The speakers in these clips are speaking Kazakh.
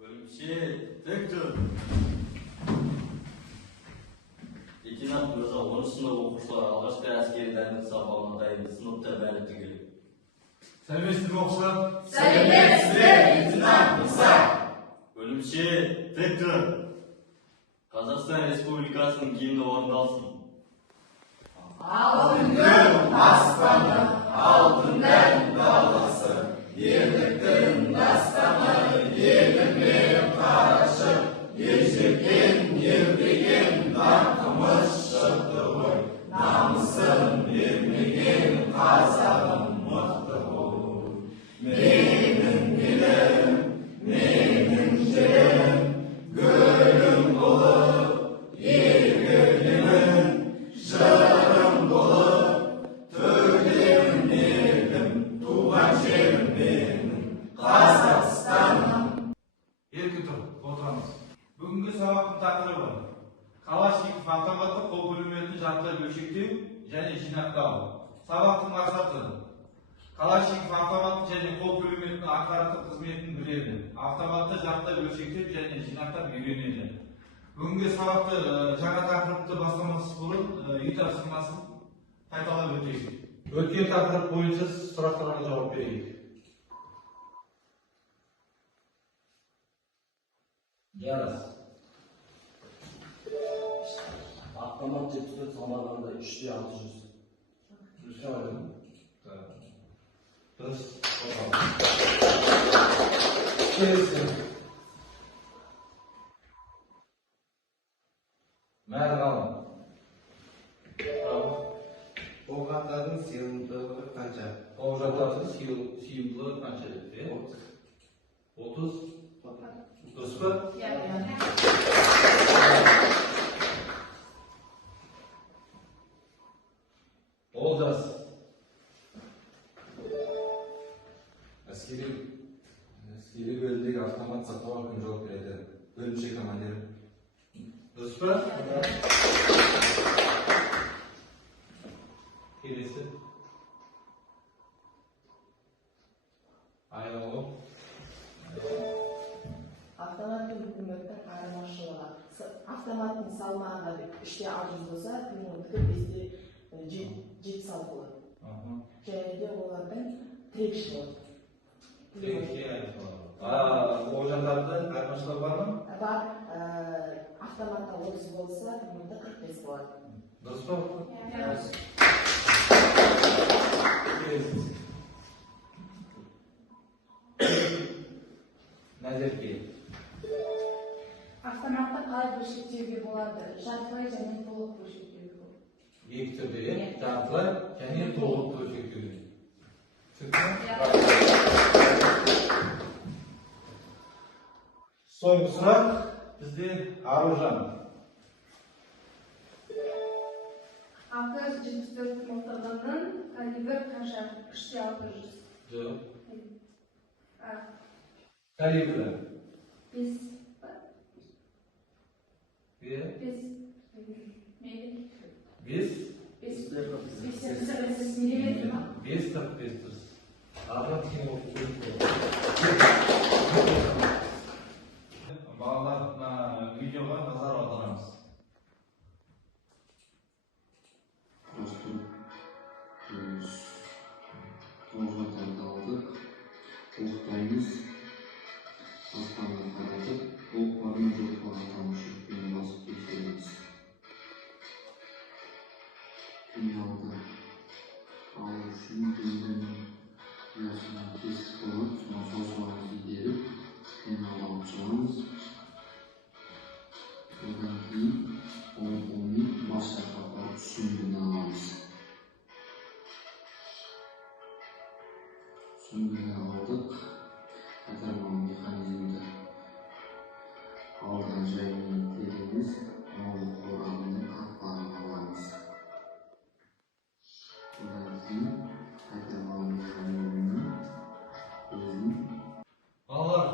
Shit, Victor. Лейтенант мырза, 10 сынып оқушылар алғашқы әскери дайындық сабағына дайын, сыныпта бәрі түгел. Сәлеметсіздер оқушылар. Сәлеметсіздер, лейтенант мырза. Бөлімше Victor. Қазақстан Республикасының гимні орындалсын. Алтын аспаны, алтыннан даласы, ерліктің дастаны, еліме қарашы, ержеткен, ерлеген даңқымыз шықты ғой, намысын бермеген қазағым мықты ғой. Менің елім, менің жерім, гүлім болып, егілімін, жырым болып, төгілемін елім, туған жерім менің, Қазақстаным. Еркін тұр, отырамыз. Бүгінгі сабақтың тақырыбы Калашников автоматты қол пулеметін жартылай бөлшектеу және жинақтау. Сабақтың мақсаты Калашников автоматты және қол пулеметін атқаратын қызметін біледі. Автоматты жартылай бөлшектеу және жинақтап үйренеді. Бүгінгі сабақты жаңа тақырыпты бастамас бұрын үй тапсырмасын қайталап өтейік. Өткен тақырып бойынша сұрақтарға жауап берейік. Yarası. Автомат 74 салмағанда 3'te 600. Дұрыс жауап мı? Дұрыс. Келесі. Мәрғалым. Оғаттардың сыйымдылығы қанша? Оғаттардың сыйымдылығы қанша деді? 30. Дұрыс па? Олжас. Әскери бөлімдегі автомат сақтауға кім жауап береді? Бөлімше командирі. Дұрыс па? Келесі. Айлау. Автоматтың үкіметтің айырмашылығы. Автоматтың салмағы 3'te 600 болса, үкіметтікі 5'te 7 болады. Және де олардың тірекші болады. Тірекші айырмашылығы. Олжандардың айырмашылығы бар ма? Бар, автоматта 30 болса, үкіметті 45 болады. Дұрыс па? Назерке. Автоматты қалай бөлшектеуге болады? Жартылай және толық бөлшектеуге болады. Екі түрде, жартылай және толық бөлшектеуге. Соңғы сұрақ бізде Аружан. AK-74 мылтығының калибр қанша? 3'te 600. Жоқ. Калибрі. 5. 5.45 дұрыс. Балалар видеоға назар аударамыз. Просто тоғжаттарды алдық, оқытаймыз, аспанға қаратып, оқпарын жоқпаға тамыршылықпен басып тексереміз. Финалда алушының күнінің ұясына кесіп қойып, соны созбаңыз итеріп, финал алып шығамыз. Одан кейін оң-оңмен бас жаққа барып сүңгіні аламыз. Сүңгіні алдық, қайтармау механизмді алдан жаймен итереміз, ауыл қорабының қақпағын аламыз. Одан кейін қайтармау механизмінің өзін. Балалар,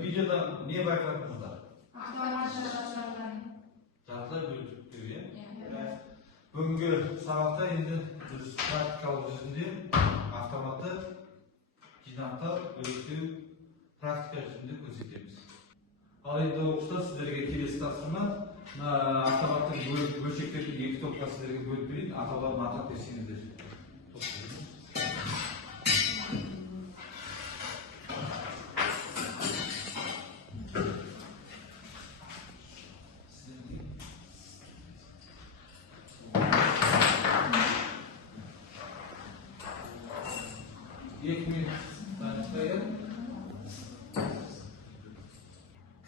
видеодан не байқадыңыздар? Автомат шашашардан. Жартылай бөлшектеу, бүгінгі сабақта енді біз практикалық жүзінде автоматты жинақтау, бөлшектеу практика жүзінде көрсетеміз. Ал енді оқушылар сіздерге келесі тапсырма автоматтың бөлшектерді 2 топқа сіздерге бөліп берейін, атауларын атап берсеңіздер.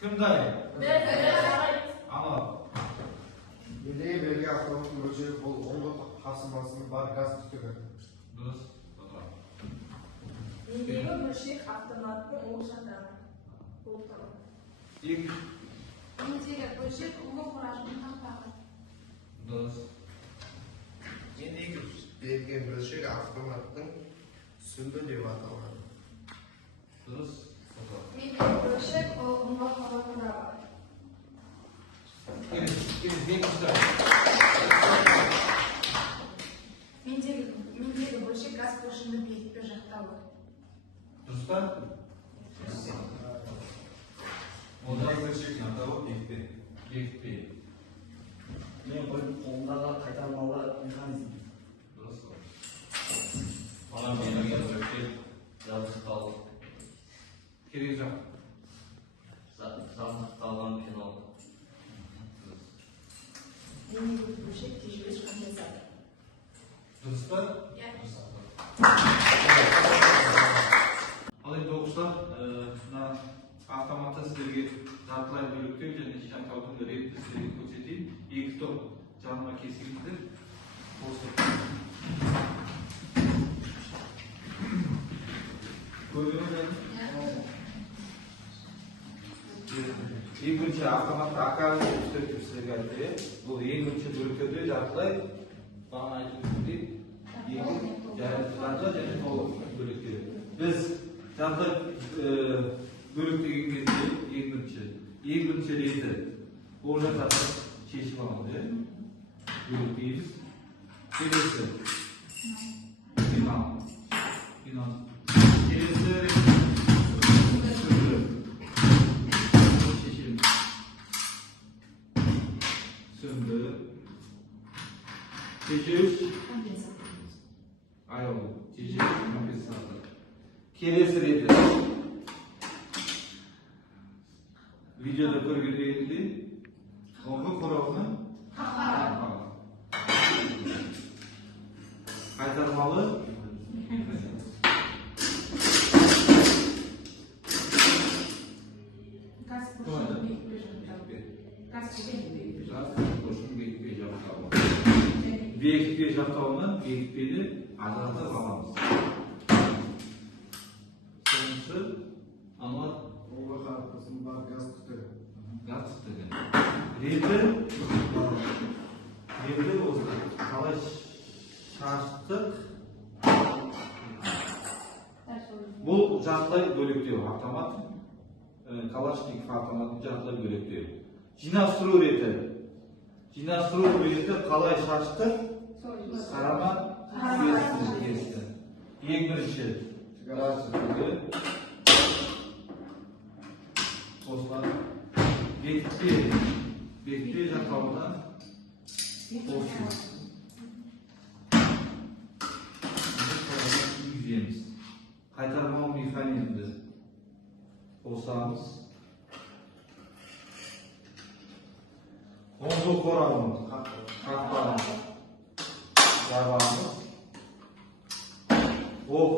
Kim dayı? Ama Мендегі берген автоматтың мөлшері бұл оңғы қасымасының бар газ түтігі. dürüst. Мендегі бөлшек автоматтың оң шатағы. İlk Мендегі бөлшек ұлы қорашының тақтағы. dürüst. Мендегі берген бөлшек автоматтың сүмбі деп аталады. Dürüst. Мендегі бөлшек ұлы қорашының. Gelin kuşlar. Мендегі бөлшек газ қошынды бекітпе жақтауы. Dürüstler. Ondan bölşek atağı ekti. Ekti. Мен қолымдағы қайтармалы механизм. Dürüst. Bana benim bölüşe jabdықталып, Керек жоқ. жабдықталған финал. Мендегі бөлшек тежелгіш конденсатор. Dürüstler. Ал енді оқушылар, мына автоматта сіздерге жартылай бөліктеу және жинақтаудың ретті сіздерге көрсетейін. 2 топ жаныма кесіңіздер. Көрдіңіздер? Ең бірінші автоматта ақарыз түсіріп сіздерге айтты. Бұл ең бірінші бөліктерде жартылай бағана айтып өткендей жартылай және толық бөліктер. Біз жартылай бөлік деген кезде ең бірінші реті ол жатады шешіп аламыз, бөлік дейміз. Келесі финал. Келесі сөндір. Тежеуіш айол. Тежеуіш компенсатор. Келесі реті видеода көргендей оңғы қорабының қайтармалы Газ қошынды бекітпе жақтауы. Бекітпе жақтауынан бекітпені ажыратып аламыз. Сонысы анар Оңғы қасымасының бар газ түтігі. газ түтігі. Реті осы қалай шаштық. Бұл жартылай бөліктеу автомат. Калашников автоматын жартылай бөліктеу. Жинастыру реті қалай шаштық. Қарама кесті. Ең бірінші газ түтігі. Осылар бекітпе жақтауынан қосымыз. Кигіземіз. Қайтармалы механизмді қосамыз. Оңғы қорабын қақпағын жабамыз. Оқ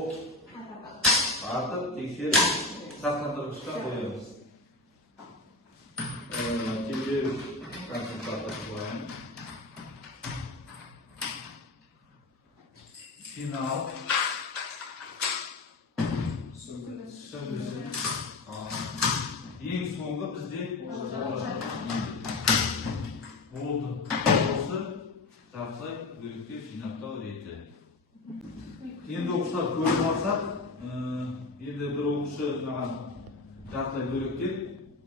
атып тексеріп сақтандырғышқа қоямыз. Тежеуіш концентратор қоямыз. Финал. Сөндірсін. Ең соңғы бізде болды. Осы жартылай бөліктер жинақтау реті. Енді оқушылар көріп алсақ, енді бір оқушы маған жартылай бөліктер,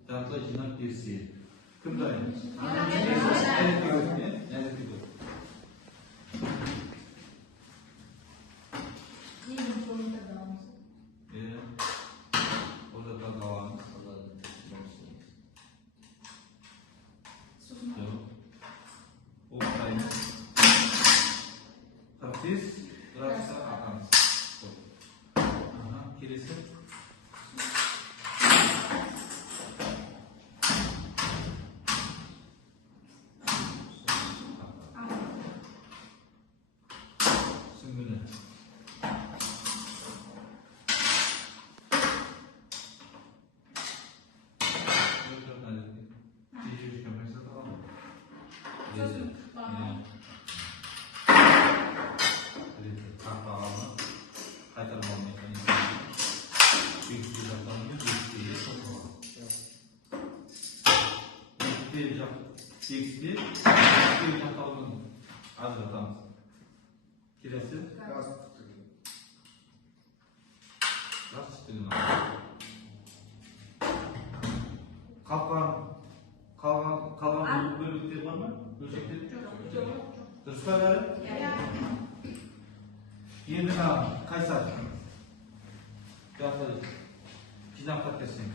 жартылай жинақ берсе. Кім дайын? бекітпе жақтауын ажыратамыз. Келесі Газ түтігі. газ түтігін қалған бөліктер бар ма? Бөлшектер? Дұрыс па бәрі? Енді маған қайсар? Жақсы жинақтап берсең.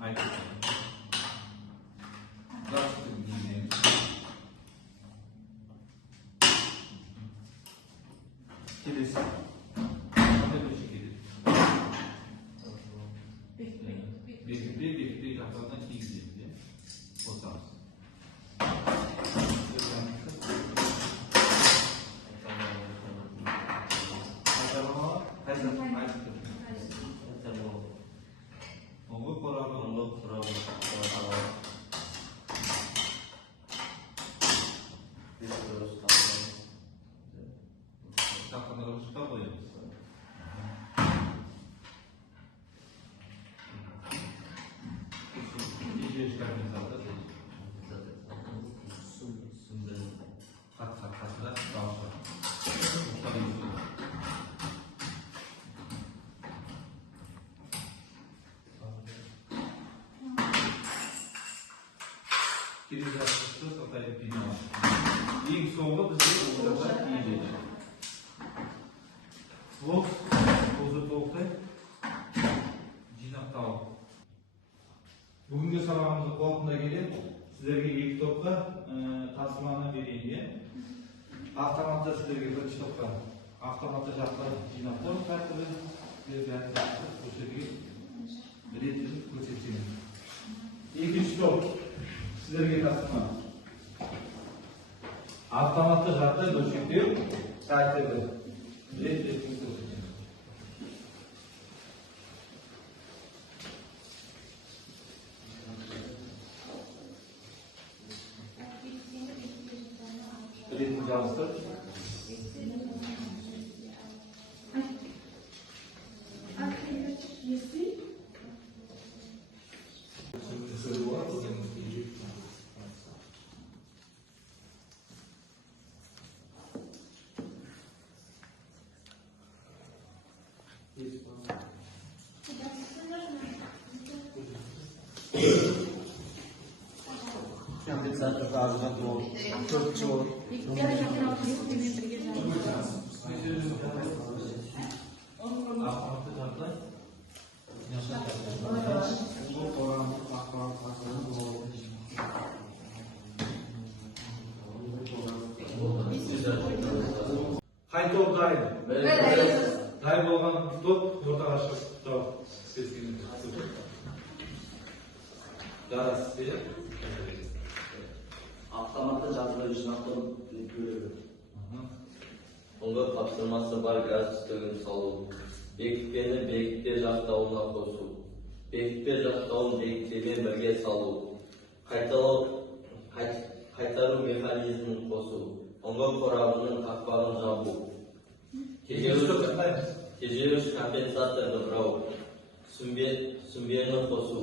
Айтып. Газ түтігін дейміз. Келесі. Қандай бөлшек келеді? Бекітпе жақтардан кигізеді. Қосамыз. Ең соңғы бізде оларға киіледі. Слот көзі толықтай жинақтау. Бүгінгі сабағымызды қорытындылай келе сіздерге екі топқа тапсырманы берейін. Автоматты сіздерге бірінші топқа автоматты жақтар жинақтау тәртібі ретін көрсетемін. Екінші топ сіздерге тапсырма. Автоматты жақтар бөлшектеу тәртібі ретін көрсетемін. Ретін жабыстыр. Конденсатор ажырату, төртчі ол. Автоматты жақтар қай топ дайын? Дайын болған топ ортаға шығып Автоматты жақтар жинақталып бөледі. Онда тапсырмасы бар газ түтігін салу. Бекітпені бекітпе жақтауына қосу. Бекітпе жақтауын бекітпемен бірге салу. Қайтару механизмін қосу. Оңғы қорабының қақпағын жабу. Тежеуіш компенсаторды бұрау. Сүмбені қосу.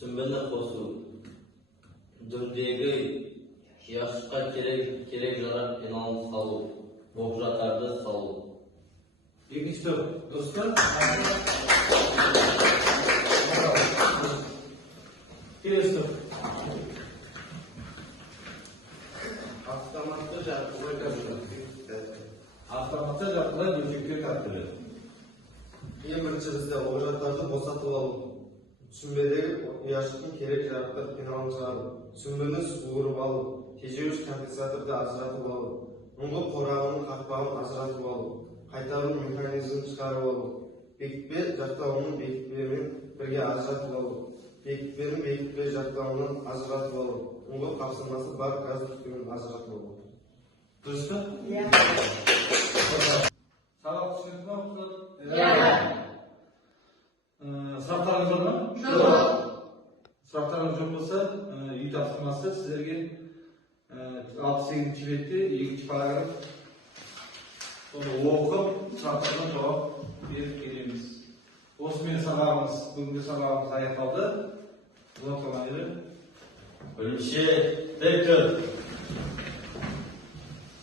Сүмбені қосу. Дүрдегі яшыққа керек жарақ пеналын салу. Оқжатарды салу. Екінші топ дұрыс па? Келесі топ. Автоматты жақтылар бөлшектер тәртібі. Ең бірінші бізде оқжаттарды босатып алу. Сүмбедегі ұяшықтың керек жарақтар пеналын шығару. Сүмбені суырып алу. Тежеуіш компенсаторды ажыратып алу. Ұңғы қорағының қақпағын ажыратып алу. Қайтару механизмін шығарып алу. Бекітпе жақтауының бекітпемен бірге ажыратып алу. Бекітпенің бекітпе жақтауынан ажыратып алу. Ұңғы қапсырмасы бар газ түтігін ажыратып алу. Дұрыс па? Сабақ түсіндіңіз ме? Сұрақтарыңыз бар ма? Жоқ. Сұрақтарыңыз жоқ болса, үй тапсырмасы сіздерге 68-ші бетте 2-ші параграф. Оны оқып, сұрақтарына жауап беріп келеміз. Осымен сабағымыз, бүгінгі сабағымыз аяқталды. Болатқан еді. Бөлімше Бекер.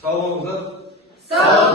Сау болыңыздар. Сау